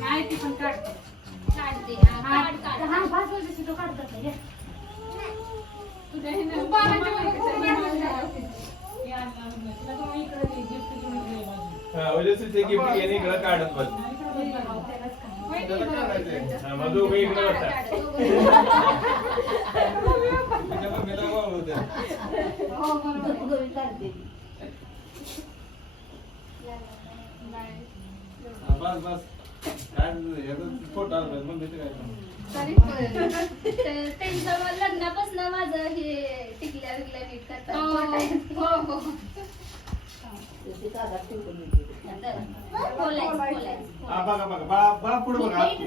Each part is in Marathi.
नाही ती पण काढते काढत बस मधु इकडे बसा बस बस लग्नापासून माझं हे टिकल्या विकल्या नीट करतात इकडे बघा आधी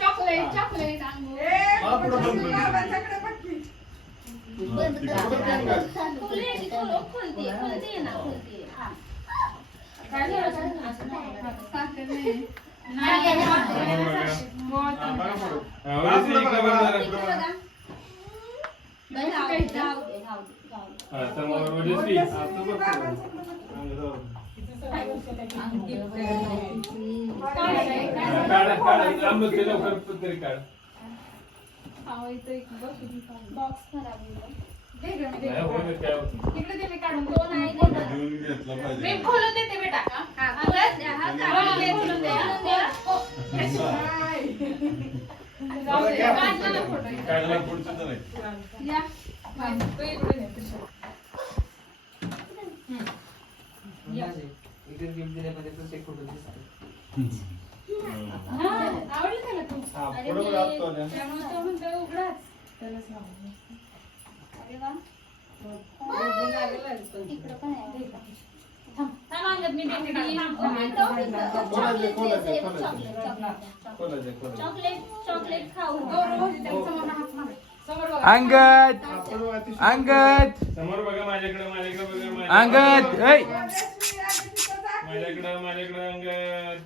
चॉकलेट चॉकलेट खोलते ना खोलते बॉक्स खराब इकडे ते मी काढून मी खोलून देते बेटा आवडलं त्याला तू उघडाच इकडं पण आहे चॉकलेट खाऊ अंगद अंगद समोर बघा माझ्याकडे बघा अंगद माझ्याकडे अंगद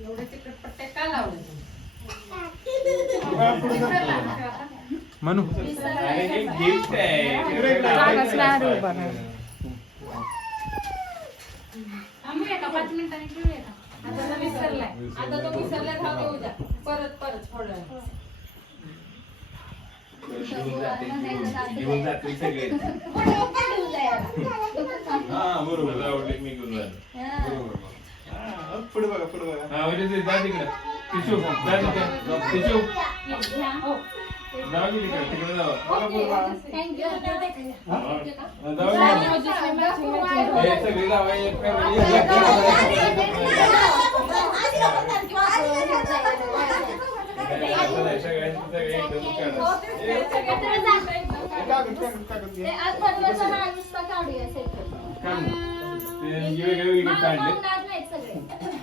एवढे चिकटपट्टे का लावले म्हणू गिफ्ट आहे आम्ही एका 5 मिनिटांनी ठेवूया का आता तो विसरलाय राहू दे उद्या परत थोडं घेऊन जाते सगळे बरोबर आवडले मी घेऊन पुढे बघा जा तिकडे टिशू जा तिकडे टिशू जाऊ तिकडे जाऊ थँक्यू सगळे जावा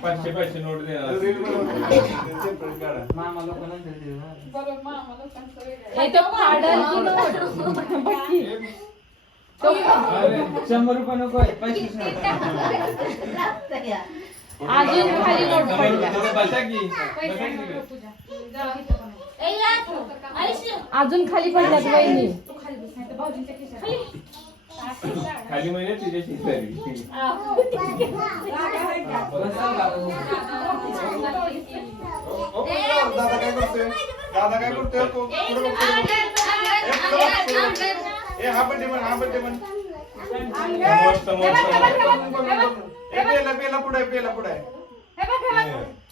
पाचशे नोट मामा लोकांना 100 रुपये नको 25 अजून खाली नोट अजून खाली पडल्यात वहिनी खाली महिने तुझ्या शेजारी दादा काय करतोय हा बड्डे म्हण पेला पुढे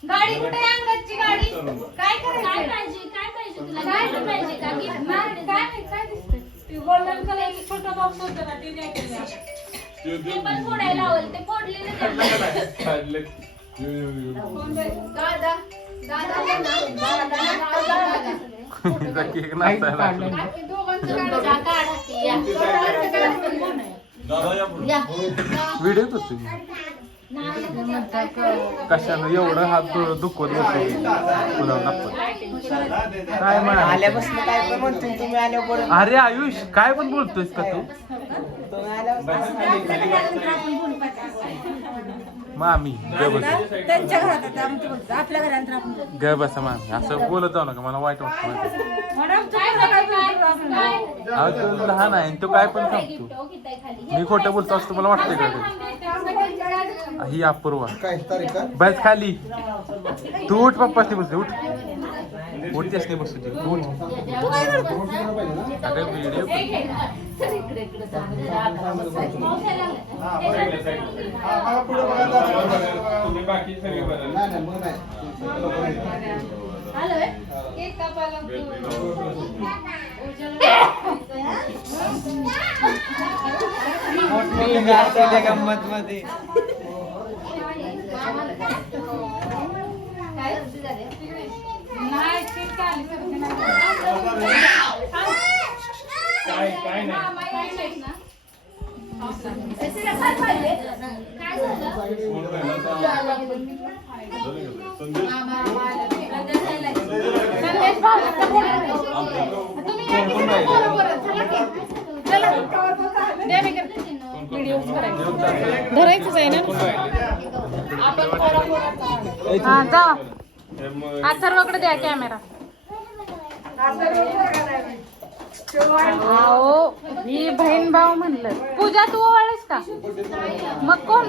गाडी कुठे अंगदची गाडी काय पाहिजे तुला काय पाहिजे का काय दिसतंय ते गोल्डन कलरची छोटा बॉक्स होता ना ते द्या केला ते पण फोडायला लावल ते फोडलेलं दादा केक नसताना व्हिडिओ करतो कशानं एवढं हात दुखवत बसतो पुलाव टाकतो काय म्हणा आल्यापासून काय पण म्हणतोय तुम्ही आल्यावर अरे आयुष काय पण बोलतोयस का तू तुम्ही आल्यावर मामी ग बस त्यांच्या घरात आता आमचं बोलतो आपल्या घरात आपण ग बसा मामी असं बोलत जाऊ नका मला वाईट वाटतं अहो तो लहान आहे आणि तो काय पण सांगतो मी खोटं बोलतो असं मला वाटतंय का ते? ही अपूर्वा बस खाली तू उठ पप्पाच बसले उठ उठतेस नाही बसू दे उठ अगं व्हिडिओ पुढे बघा दादा तुम्ही बाकी सगळे बरं केक कापायला गंमत मध्ये नाही केक काढली काय नाही धरायचंच आहे ना हा जा अथर्वकडे द्या कॅमेरा हो ही बहीण भाऊ म्हणलं पूजा तू ओवाळेस का मग कोण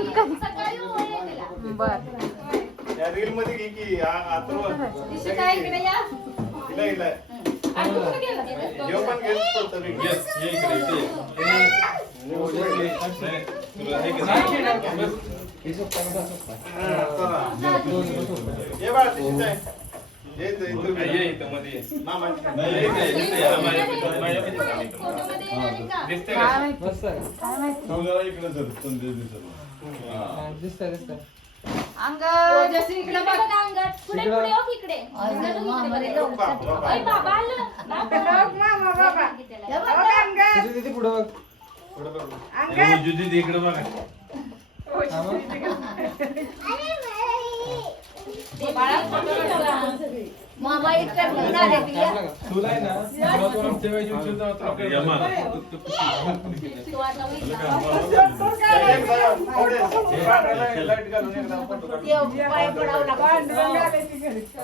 बर या रील मध्ये घे की आतुर काय इकडे या इला जेव पण घेत पडतं मी येस ये इकडे ये बाळ तिथे जाय ये ये इथं मध्ये मामा दिसते का दिसतंय दिसतंय अंग इकडे बघ अंगात पुढे पुढे हो इकडे ओय बाबा आलं तुझी दीदी पुढं बघ जुदी इकडे बघा मामा इकडे तुला आहे ना तुला तो आमच्या वेळी उचलता होता यमा लाईट घालून एकदा फोटो काढ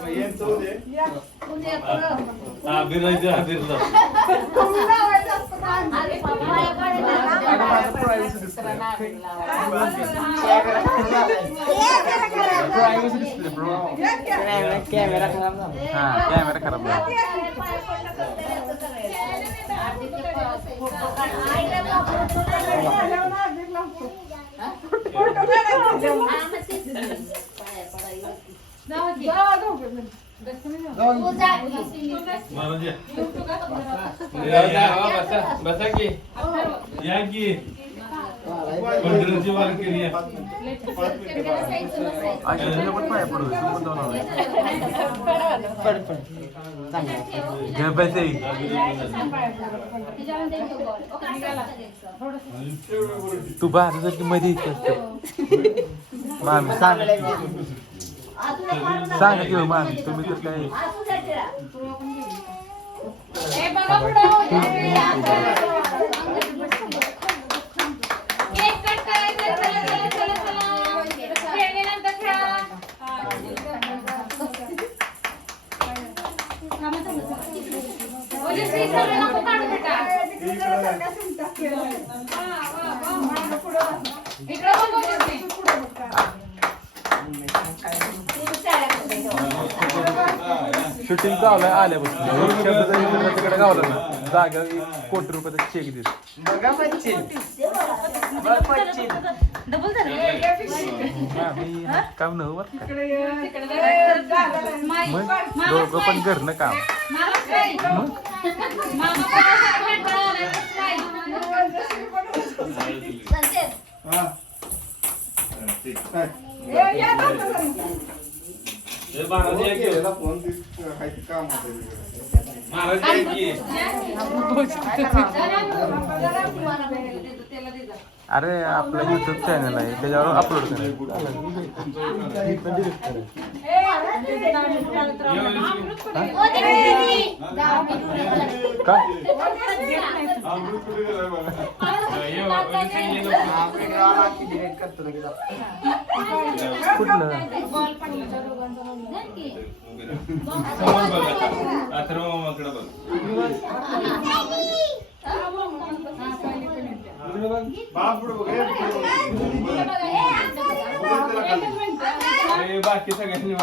ये तो दे हा बिरायचं बिरला अरे बाबा प्रायव्हसी दिसते ब्रो कॅमेरा खराब झाला हा कॅमेरा खराब झाला महाराज बसा बसा की या की पंढरीची वार केली आहे पण पाय पडू पड पड चांगलं घे पैसे तू बाहेर की मध्ये मामी सांग की मामी तुम्ही तर काय केक कट करायचं चला चला चला चला खेळल्यानंतर खेळा ओजे श्री सगळं नको काढू बेटा इकडे बघ ओजे श्री शूटिंग चालू आहे आल्यापासून शब्द जरी तिकडे गावला ना जागा कोटी रुपयाचा चेक देत बघा बच्ची बघ बच्ची डबल मी काम न बर का माई मग दोघं पण घरनं काम हा ठीक आहे महाराज या की याला फोन काही काम होतं महाराज या की अरे आपला युट्यूब चॅनल आहे त्याच्यावर अपलोड करायचं का कुठलं बाकी सगळ्यांनी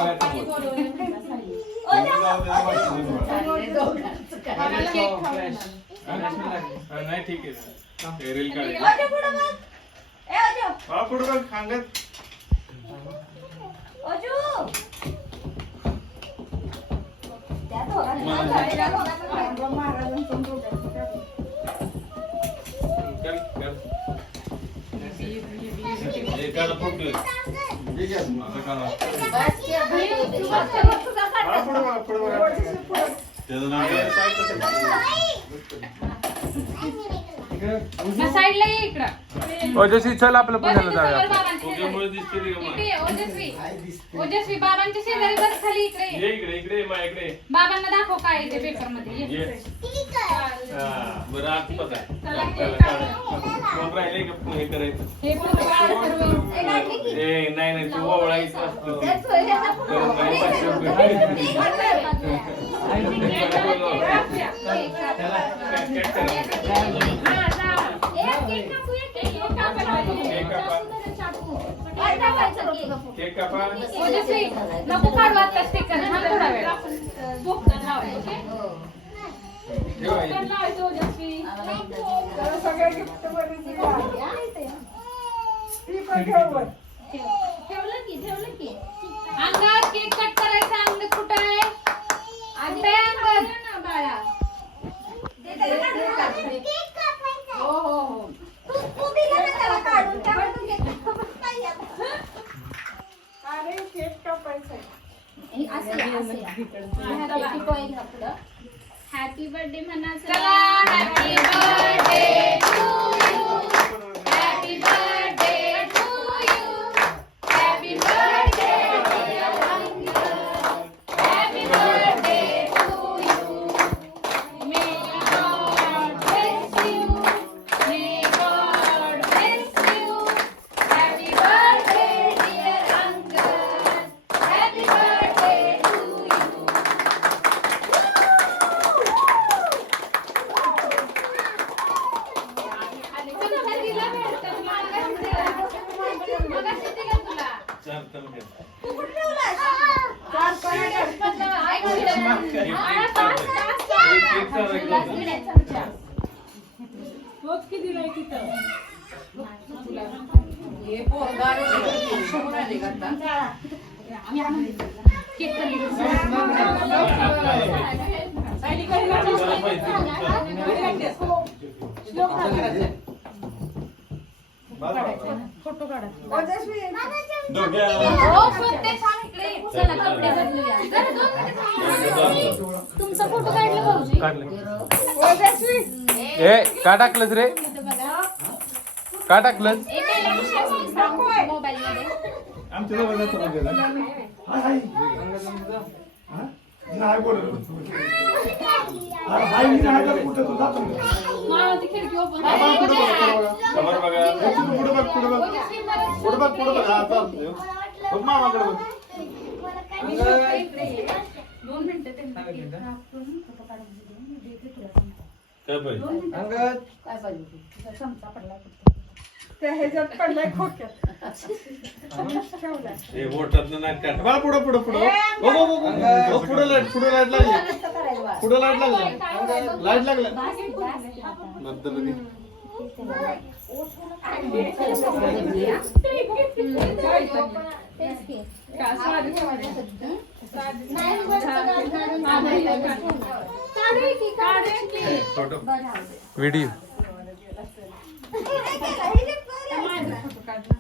नाही ठीक आहे रील काढ पुढे बघ सांगत साईडला ये इकडं. ओजस्वी चल आपलं पुण्याला जाऊया ओजस्वी बाबांच्या शेजारी बस खाली इकडे ये. इकडे इकडे माझ्याकडे बाबांना दाखव काय आहे ते पेपर मध्ये ये. बरं आज पता राहिले का हे करायचं हे पण काढ सर्व. ए नाही नाही तू ओळायचं असतो केक कापा ओजस्वी नको काढू आता स्टिकर हा थोडा वेळ भोकटन लावायचं. भोकटन लावायचं ओजस्वी. अंगात केक कट करायचा. अंगात कुठं आहे अंगठ्या अंगात बाळा. हो हो हो हॅपी बर्थडे म्हणा. चला happy birthday to you. Happy birthday to you. Happy birthday dear uncle. Happy birthday to you. May God bless you. May God bless you. Happy birthday dear uncle. Happy birthday to you. Photo काढा. चला कपडे बदलूया. जरा 2 मिनिटं थांबा. तुमचा फोटो काढला भाऊजी. ए का टाकलंस रे का टाकलंस मोबाईल मध्ये माळाची खिडकी ओपन समोर बघा पुढे बघ पुढे बघ पुढे बघ पुढे बघ आता बघ मामाकडे बघ 2 मिनिटं काय पाहिजे अंगद काय पाहिजे चमचा पडला त्या ह्याच्यात पडलाय खोक्यात ठेवलाय. हे बोटात नाक काढ बा पुढे पुढे पुढे हो पुढे लाईट लागली पुढे लाईट लागली लाईट लागलं नंतर लगे व्हिडिओ